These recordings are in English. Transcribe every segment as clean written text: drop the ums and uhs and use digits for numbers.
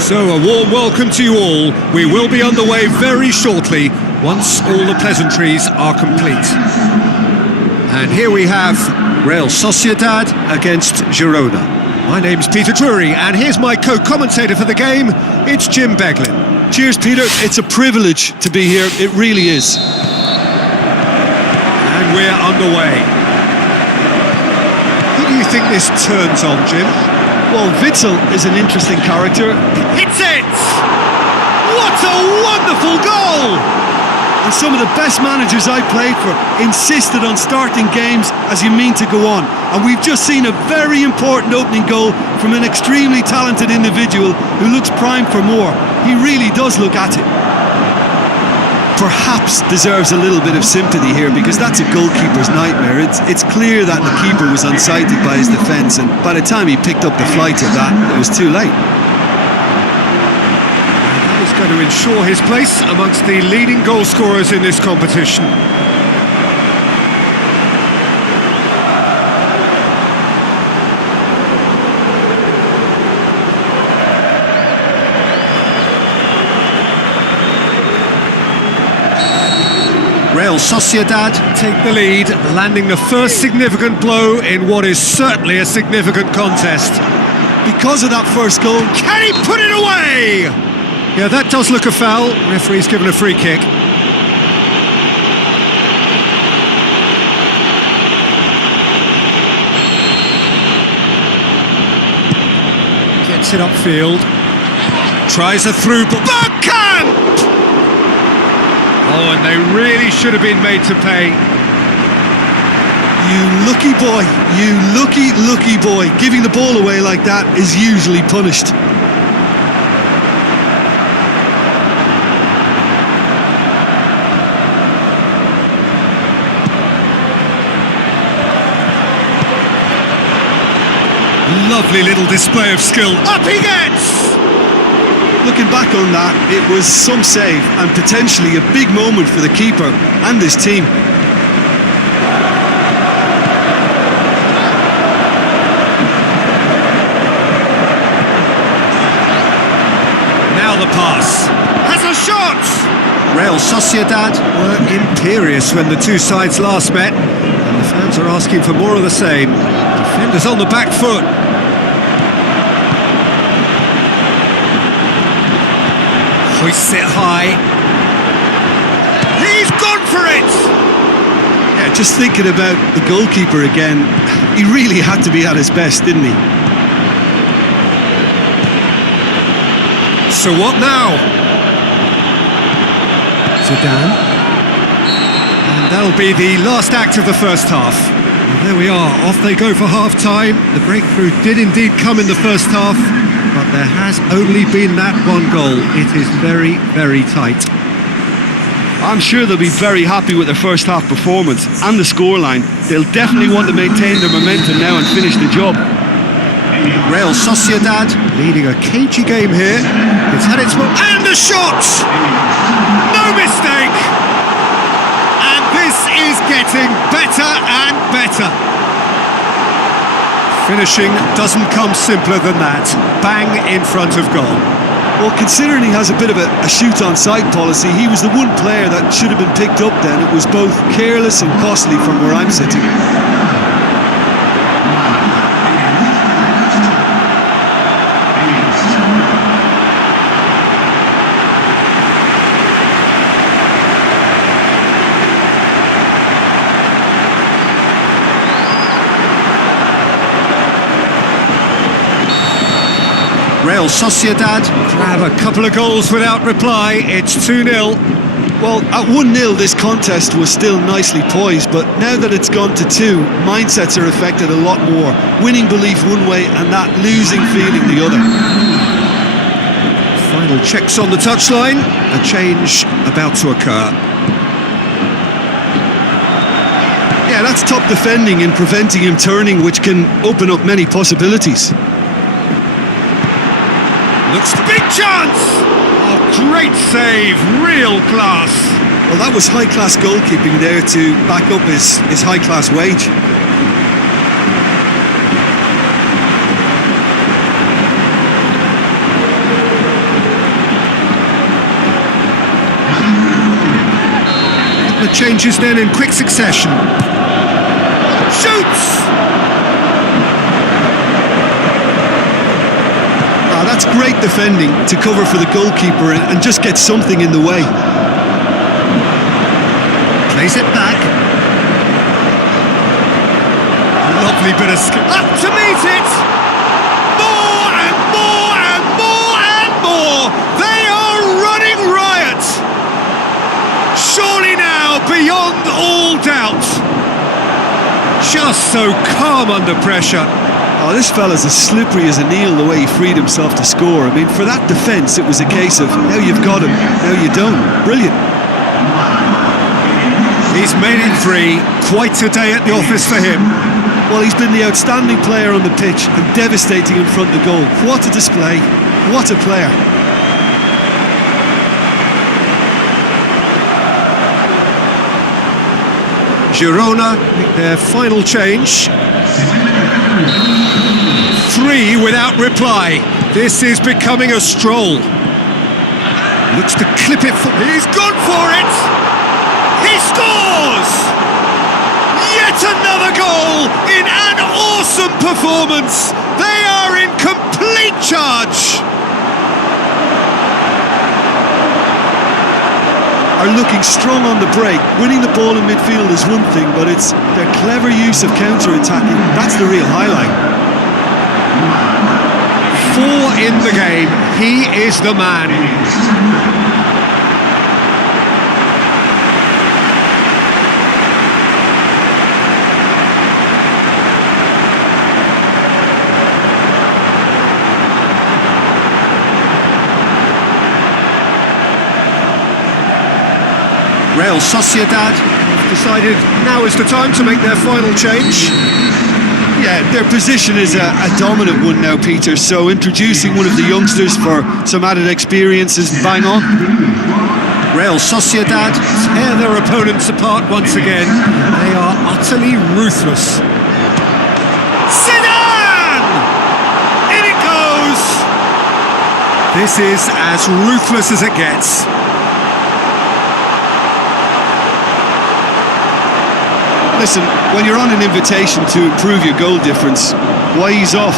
So a warm welcome to you all. We will be underway very shortly once all the pleasantries are complete. And here we have Real Sociedad against Girona. My name's Peter Drury, and here's my co-commentator for the game. It's Jim Beglin. Cheers, Peter. It's a privilege to be here. It really is. And we're underway. Who do you think this turns on, Jim? Well, Witsel is an interesting character. Hits it! What a wonderful goal! And some of the best managers I played for insisted on starting games as you mean to go on. And we've just seen a very important opening goal from an extremely talented individual who looks primed for more. He really does look at it. Perhaps deserves a little bit of sympathy here, because that's a goalkeeper's nightmare. It's clear that the keeper was unsighted by his defence, and by the time he picked up the flight of that, it was too late. That is going to ensure his place amongst the leading goal scorers in this competition. Real Sociedad take the lead, landing the first significant blow in what is certainly a significant contest. Because of that first goal, can he put it away? Yeah, that does look a foul. Referee's given a free kick. Gets it upfield. Tries a through ball. Backhand! Oh, and they really should have been made to pay. You lucky boy, you lucky boy. Giving the ball away like that is usually punished. Lovely little display of skill. Up he gets! Looking back on that, it was some save and potentially a big moment for the keeper and his team. Now the pass. Has a shot! Real Sociedad were imperious when the two sides last met, and the fans are asking for more of the same. Defenders on the back foot. Hoists it high. He's gone for it! Yeah, just thinking about the goalkeeper again, he really had to be at his best, didn't he? So what now? Zidane. And that'll be the last act of the first half. And there we are, off they go for half-time. The breakthrough did indeed come in the first half, but there has only been that one goal. It is very, very tight. I'm sure they'll be very happy with their first half performance and the scoreline. They'll definitely want to maintain their momentum now and finish the job. Real Sociedad leading a cagey game here. It's had its moment. And the shot! No mistake! And this is getting better and better. Finishing doesn't come simpler than that. Bang in front of goal. Well, considering he has a bit of a shoot-on-sight policy, he was the one player that should have been picked up then. It was both careless and costly from where I'm sitting. Real Sociedad grab a couple of goals without reply. It's 2-0. Well, at 1-0 this contest was still nicely poised, but now that it's gone to 2, mindsets are affected a lot more. Winning belief one way and that losing feeling the other. Final checks on the touchline. A change about to occur. Yeah, that's top defending and preventing him turning, which can open up many possibilities. Looks big chance! Oh, great save, real class. Well, that was high-class goalkeeping there to back up his high-class wage. changes then in quick succession. Shoots! Ah, that's great defending to cover for the goalkeeper and just get something in the way. Plays it back. Lovely bit of skill. Up to meet it! More and more and more and more! They are running riot! Surely now, beyond all doubt. Just so calm under pressure. Oh, this fella's as slippery as an eel the way he freed himself to score. I mean, for that defence, it was a case of now you've got him, now you don't. Brilliant. He's made it three. Quite a day at the office for him. Well, he's been the outstanding player on the pitch and devastating in front of the goal. What a display. What a player. Girona make their final change. Three without reply. This is becoming a stroll. Looks to clip it for... He's gone for it! He scores! Yet another goal in an awesome performance! They are in complete charge! Are looking strong on the break. Winning the ball in midfield is one thing, but it's their clever use of counter-attacking. That's the real highlight. 4 in the game. He is the man. Real Sociedad decided now is the time to make their final change. Yeah, their position is a dominant one now, Peter, so introducing one of the youngsters for some added experience is bang on. Real Sociedad tear their opponents apart once again. They are utterly ruthless. Zidane! In it goes! This is as ruthless as it gets. Listen, when you're on an invitation to improve your goal difference, why ease off?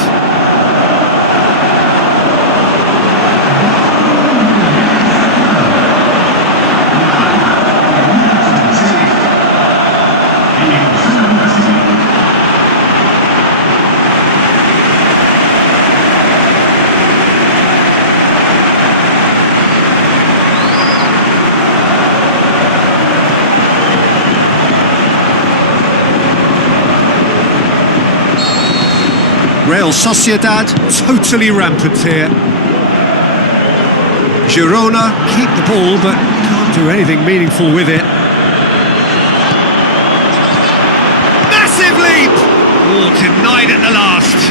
Real Sociedad totally rampant here. Girona keep the ball but can't do anything meaningful with it. Massive leap! Oh, denied at the last.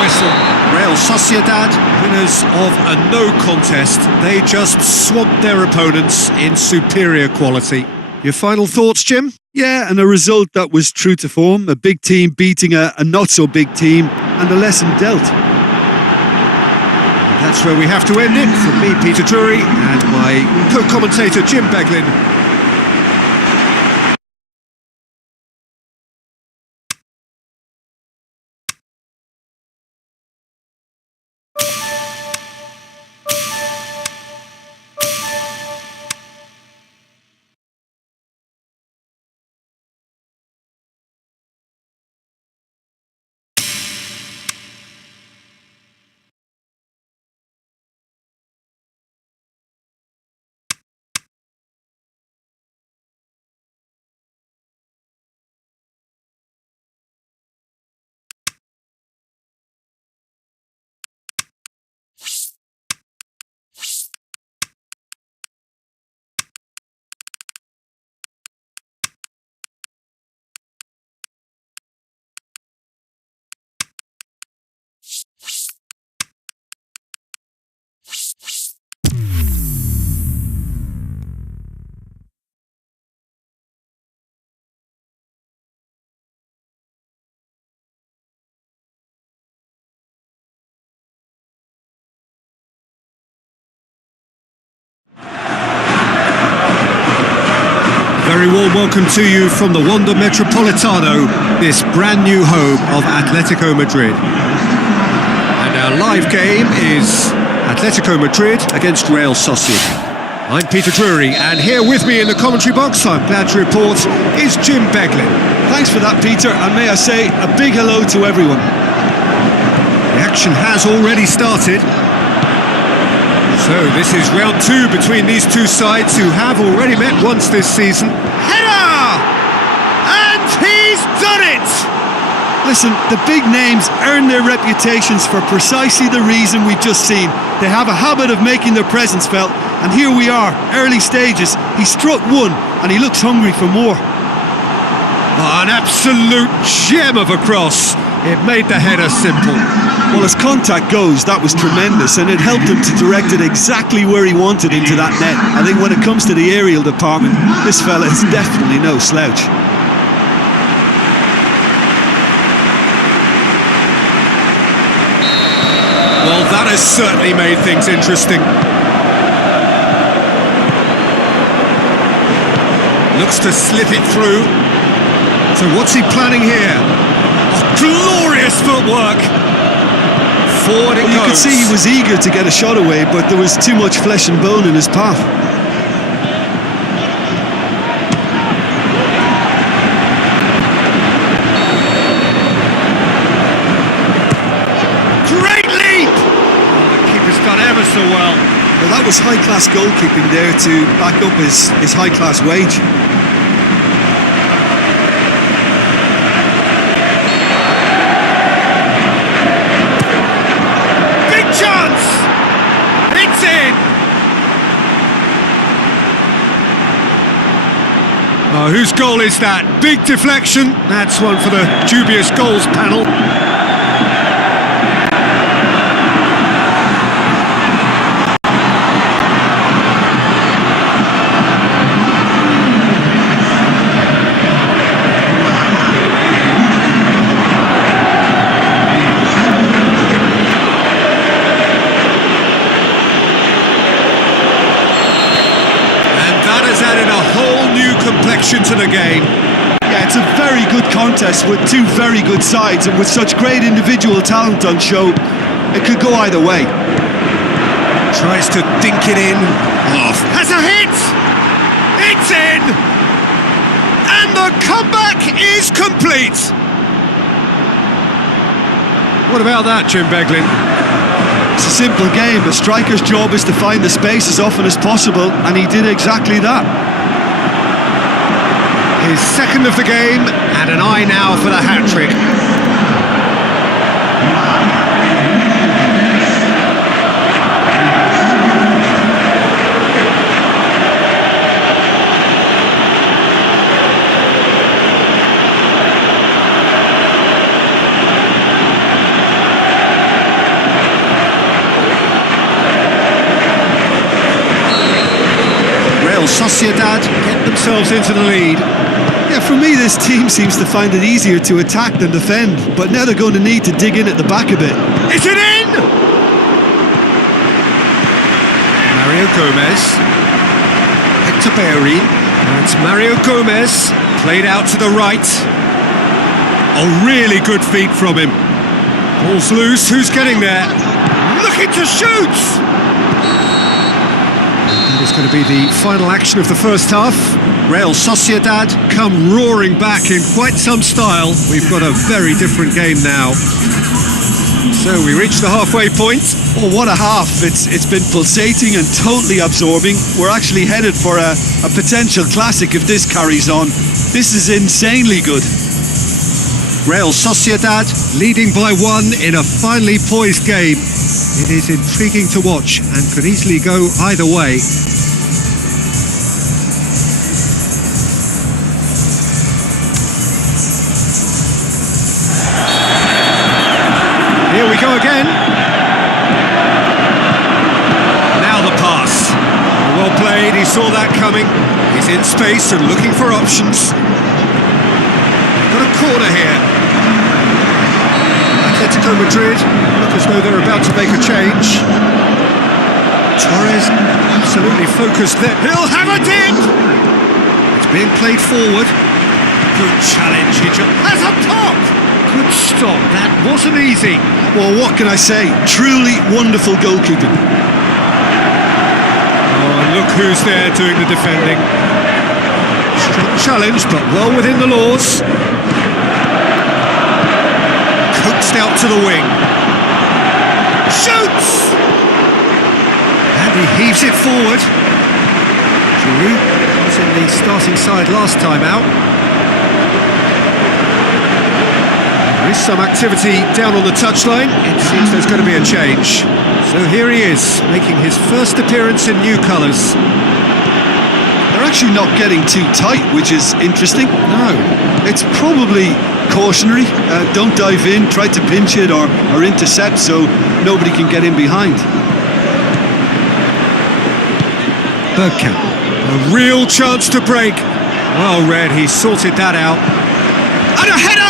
Whistle. Real Sociedad, winners of a no contest. They just swamped their opponents in superior quality. Your final thoughts, Jim? Yeah, and a result that was true to form. A big team beating a not-so-big team, and a lesson dealt. That's where we have to end it. From me, Peter Drury, and my co-commentator, Jim Beglin. Very warm welcome to you from the Wanda Metropolitano, this brand new home of Atletico Madrid. And our live game is Atletico Madrid against Real Sociedad. I'm Peter Drury, and here with me in the commentary box, I'm glad to report, is Jim Beglin. Thanks for that, Peter, and may I say a big hello to everyone. The action has already started. So this is round two between these two sides who have already met once this season. Header! And he's done it! Listen, the big names earn their reputations for precisely the reason we've just seen. They have a habit of making their presence felt, and here we are, early stages. He struck one, and he looks hungry for more. Oh, an absolute gem of a cross. It made the header simple. Well, as contact goes, that was tremendous, and it helped him to direct it exactly where he wanted into that net. I think when it comes to the aerial department, this fella is definitely no slouch. Well, that has certainly made things interesting. Looks to slip it through. So what's he planning here? Oh, glorious footwork! Forward it goes. You could see he was eager to get a shot away, but there was too much flesh and bone in his path. Great leap! Oh, the keeper's done ever so well. Well, that was high-class goalkeeping there to back up his high-class wage. Oh, whose goal is that? Big deflection. That's one for the dubious goals panel. Added a whole new complexion to the game. Yeah, it's a very good contest with two very good sides, and with such great individual talent on show, it could go either way. Tries to dink it in. Off. Has a hit! It's in! And the comeback is complete! What about that, Jim Beglin? It's a simple game. A striker's job is to find the space as often as possible, and he did exactly that. His second of the game, and an eye now for the hat-trick. Sociedad get themselves into the lead. Yeah, for me this team seems to find it easier to attack than defend, but now they're going to need to dig in at the back a bit. Is it in? Mario Gomez. Hector Bellerin. Now it's Mario Gomez. Played out to the right. Oh, really good feet from him. Ball's loose. Who's getting there? Looking to shoot! That is going to be the final action of the first half. Real Sociedad come roaring back in quite some style. We've got a very different game now. So we reach the halfway point. Oh, what a half. It's been pulsating and totally absorbing. We're actually headed for a potential classic if this carries on. This is insanely good. Real Sociedad leading by one in a finely poised game. It is intriguing to watch and could easily go either way. Here we go again. Now the pass. saw that coming. He's in space and looking for options. Got a corner here. Atletico Madrid look as though they're about to make a change. Torres absolutely focused there. He'll have it in! It's being played forward. Good challenge. He just has a pop! Good stop. That wasn't easy. Well, what can I say? Truly wonderful goalkeeping. Oh, and look who's there doing the defending. Strong challenge, but well within the laws. Coaxed out to the wing. Shoots! And he heaves it forward. Giroud was in the starting side last time out. There is some activity down on the touchline. It seems there's going to be a change. So here he is, making his first appearance in new colours. They're actually not getting too tight, which is interesting. No. It's probably cautionary. Don't dive in, try to pinch it or intercept so nobody can get in behind. Bergkamp, a real chance to break. Well read, he sorted that out. And a header!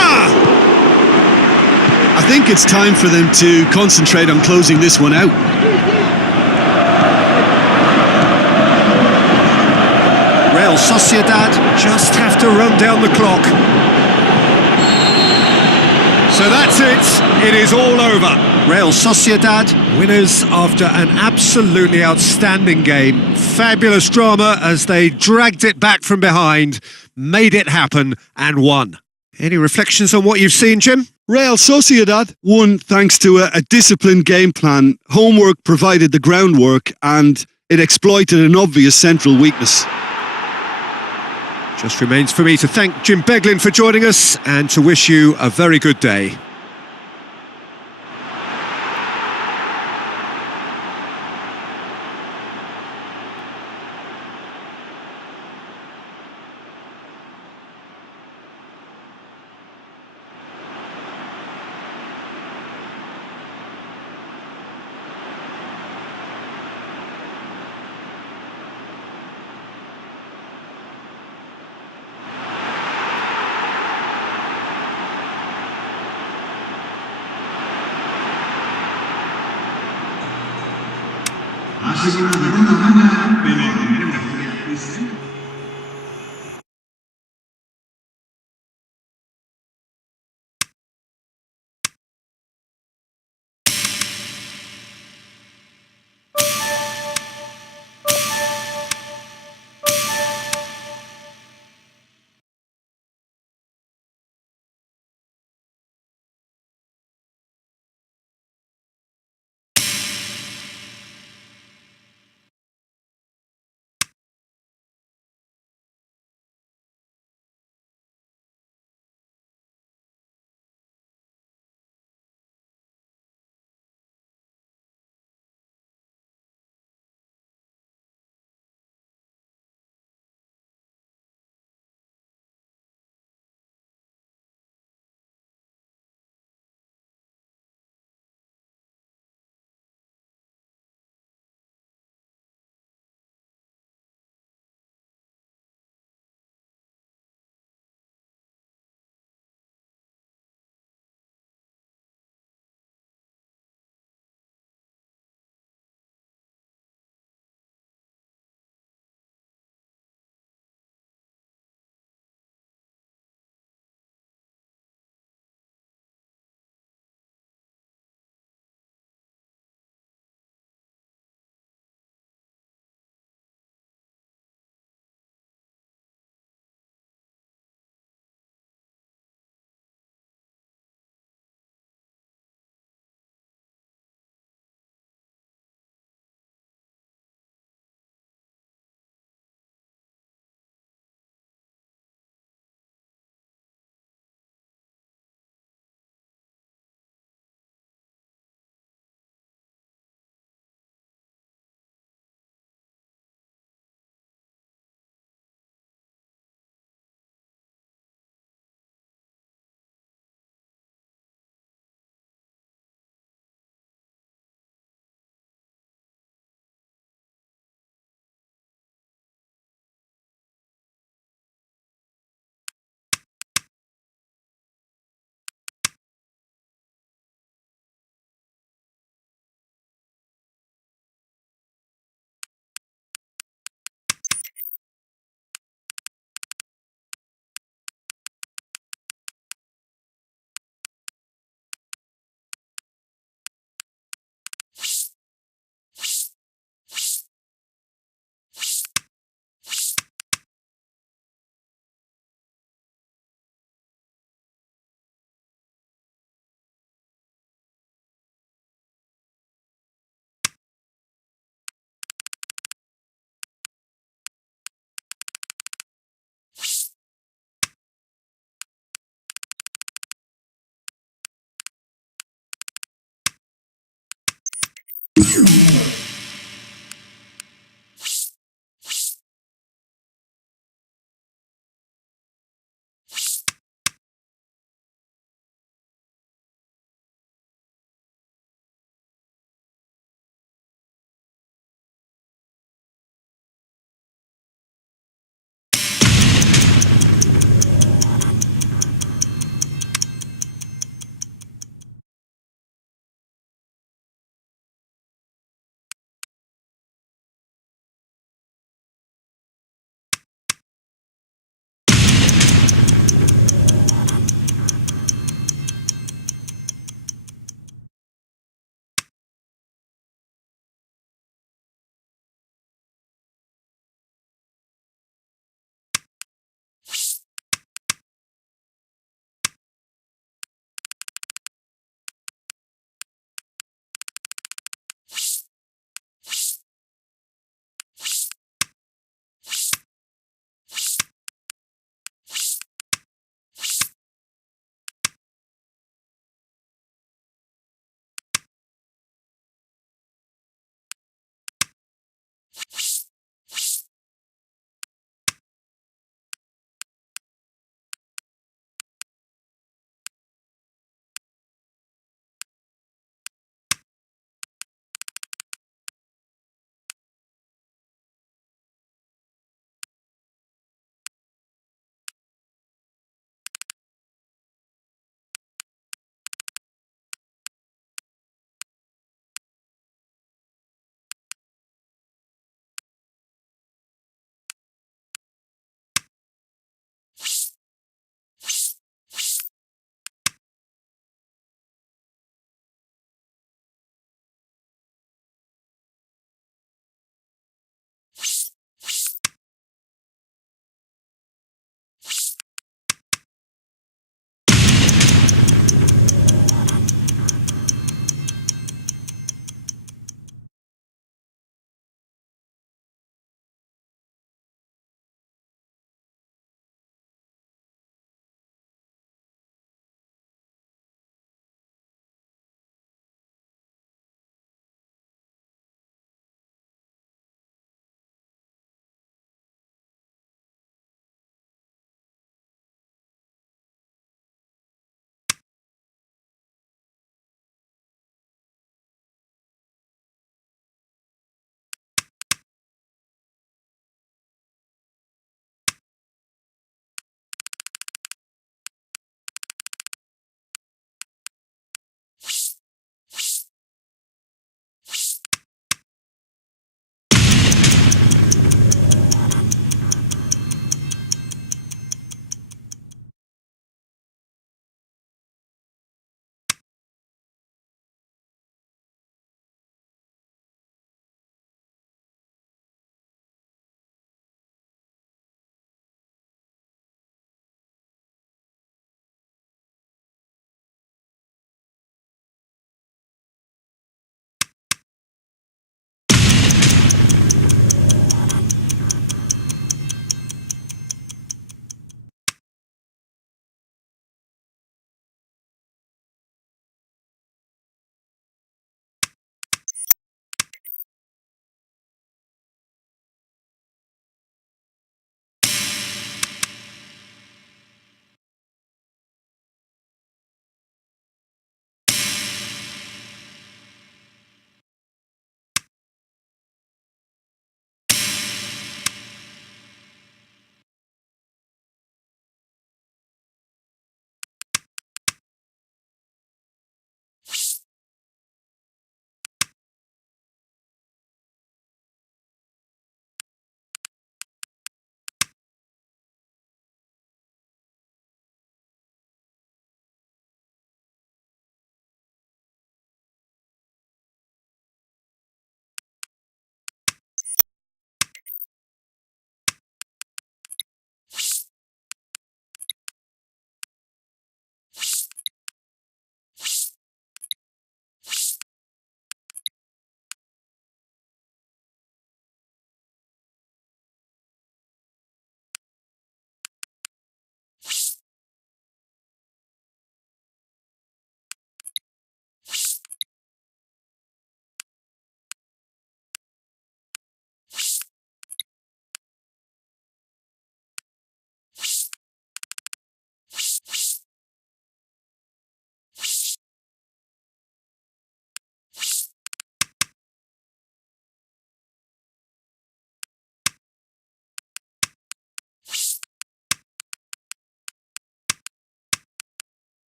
I think it's time for them to concentrate on closing this one out. Real Sociedad just have to run down the clock. So that's it. It is all over. Real Sociedad, winners after an absolutely outstanding game. Fabulous drama as they dragged it back from behind, made it happen and won. Any reflections on what you've seen, Jim? Real Sociedad won thanks to a disciplined game plan. Homework provided the groundwork and it exploited an obvious central weakness. Just remains for me to thank Jim Beglin for joining us and to wish you a very good day. Ha sido una buena banda, pero tenemos que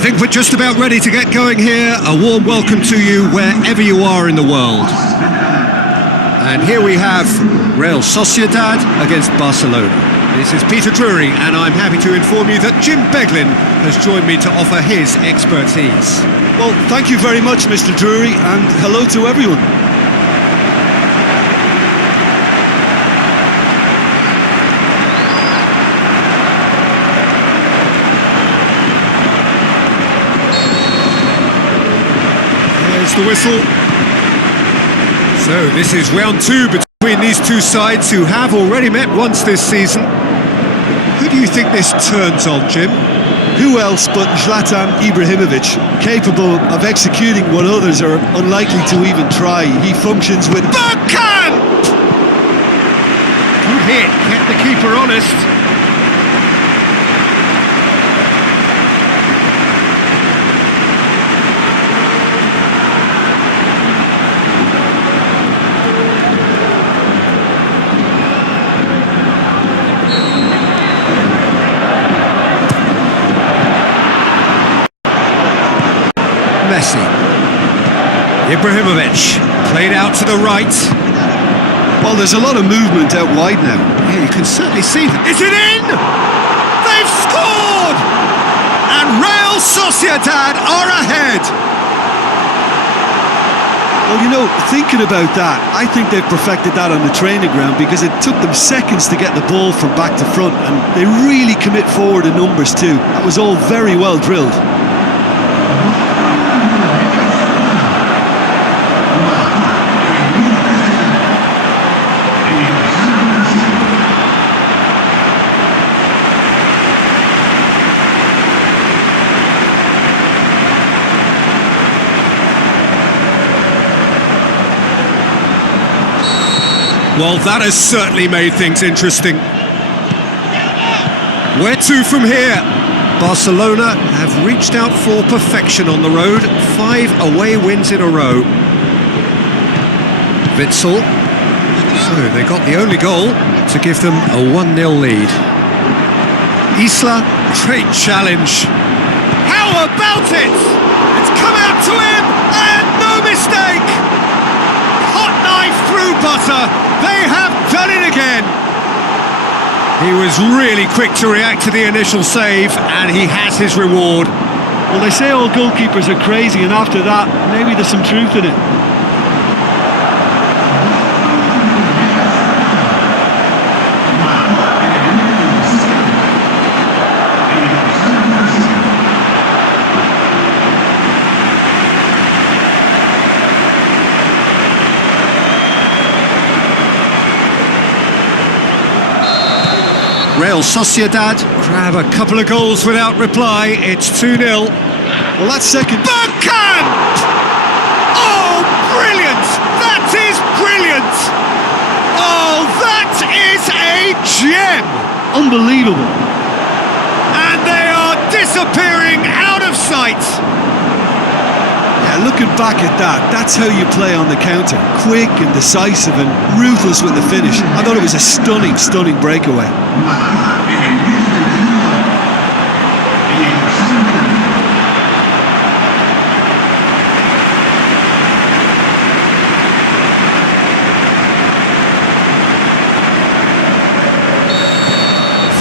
think we're just about ready to get going here. A warm welcome to you wherever you are in the world. And here we have Real Sociedad against Barcelona. This is Peter Drury, and I'm happy to inform you that Jim Beglin has joined me to offer his expertise. Well, thank you very much, Mr. Drury, and hello to everyone. There's the whistle. So this is round two between these two sides who have already met once this season. Who do you think this turns on, Jim? Who else but Zlatan Ibrahimovic, capable of executing what others are unlikely to even try. He functions with... Bergkamp! Good hit, kept the keeper honest. Messi. Ibrahimovic played out to the right. Well, there's a lot of movement out wide now. Yeah, you can certainly see that. Is it in? They've scored! And Real Sociedad are ahead! Well, you know, thinking about that, I think they've perfected that on the training ground because it took them seconds to get the ball from back to front, and they really commit forward in numbers too. That was all very well drilled. Well, that has certainly made things interesting. Where to from here? Barcelona have reached out for perfection on the road. 5 away wins in a row. Witsel. So they got the only goal to give them a 1-0 lead. Isla, great challenge. How about it? It's come out to him, and no mistake! Hot knife through butter. They have done it again. He was really quick to react to the initial save, and he has his reward. Well, they say all goalkeepers are crazy, and after that, maybe there's some truth in it. Real Sociedad grab a couple of goals without reply. It's 2-0. Well, that's second. Bergkamp! Oh, brilliant! That is brilliant! Oh, that is a gem! Unbelievable. And they are disappearing out of sight. Yeah, looking back at that, that's how you play on the counter. Quick and decisive and ruthless with the finish. I thought it was a stunning, stunning breakaway.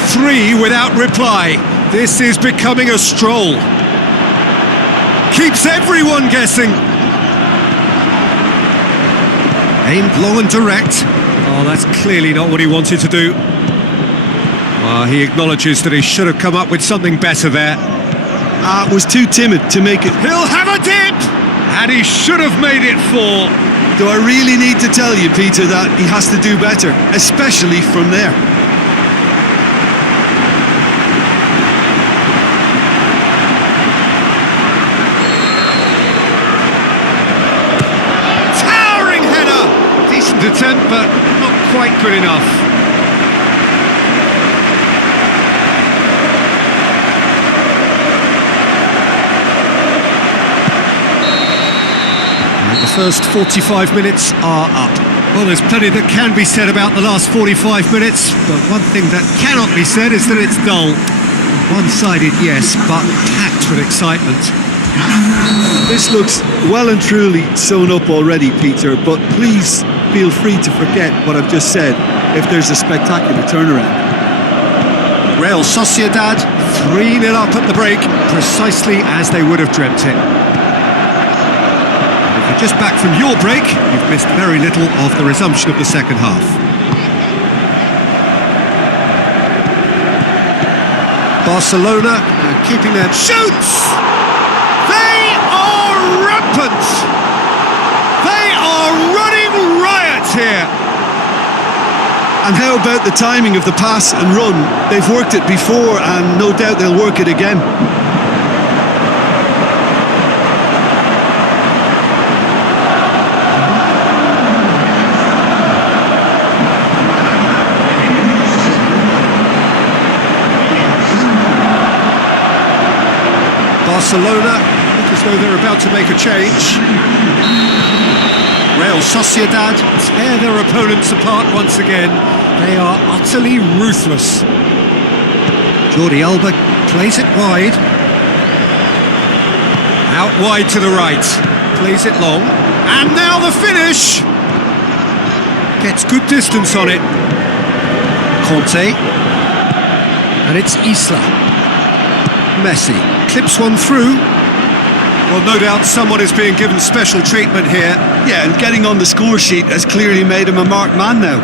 Three without reply. This is becoming a stroll. Keeps everyone guessing. Aimed long and direct. Oh, that's clearly not what he wanted to do. He acknowledges that he should have come up with something better there. It was too timid to make it. He'll have a dip! And he should have made it 4. Do I really need to tell you, Peter, that he has to do better, especially from there? Attempt, but not quite good enough. And the first 45 minutes are up. Well, there's plenty that can be said about the last 45 minutes, but one thing that cannot be said is that it's dull. One-sided, yes, but packed with excitement. This looks well and truly sewn up already, Peter, but please feel free to forget what I've just said if there's a spectacular turnaround. Real Sociedad 3-0 up at the break, precisely as they would have dreamt it. And if you're just back from your break, you've missed very little of the resumption of the second half. Barcelona keeping their shoots! They are rampant! They are running riot here! And how about the timing of the pass and run? They've worked it before and no doubt they'll work it again. Barcelona look as though they're about to make a change. Real Sociedad tear their opponents apart once again. They are utterly ruthless. Jordi Alba plays it wide. Out wide to the right. Plays it long. And now the finish! Gets good distance on it. Conte. And it's Isla. Messi clips one through. Well, no doubt someone is being given special treatment here. Yeah, and getting on the score sheet has clearly made him a marked man now.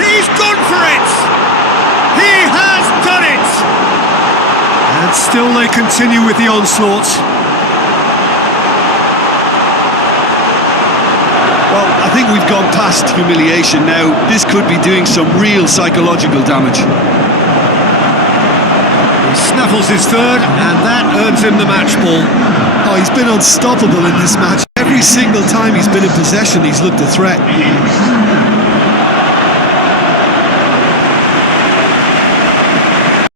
He's gone for it! He has done it! And still they continue with the onslaught. Well, I think we've gone past humiliation now. This could be doing some real psychological damage. He snaffles his third, and that earns him the match ball. Oh, he's been unstoppable in this match. Every single time he's been in possession, he's looked a threat.